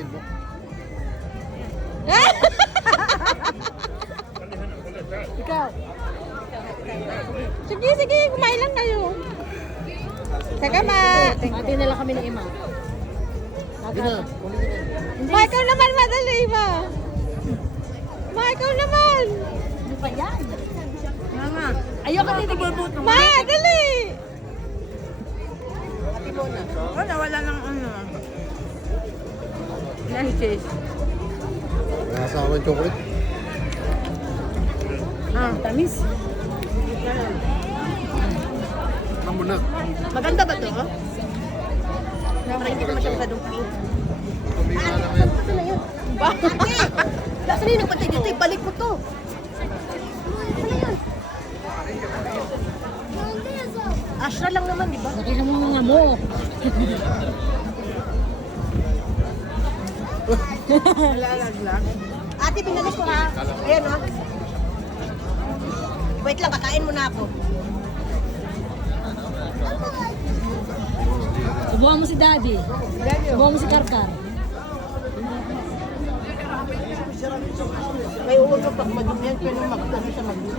Patayin mo. Ikaw. Sige, sige. Kumain lang kayo. Saka ma. Ate na lang kami ni Ima. Sige na. Ma, ikaw naman madali, ma. Ma, ikaw naman. Ano pa yan? Nga. Ayoko titigil po. Ma, dali. Wala, wala nang ano. Lunches. Wala kasama yung chocolate. Tamis. Amo na. Maganda ba to? Para hindi ko masyadong clean. Kuminga lang yan. Saan yun? Bakit? Lasa na yung nagpatay dito, ibalik ko to. Ashra lang naman, di ba? Nakita mo mga mo. Lalaglag. Ate, pinalis ko ha. Ayan ha. Wait lang, kakain muna ako. Subuhan mo si Daddy. Subuhan mo si Karkar. May ulo pag madumi yan, pero makakami sa magdumi.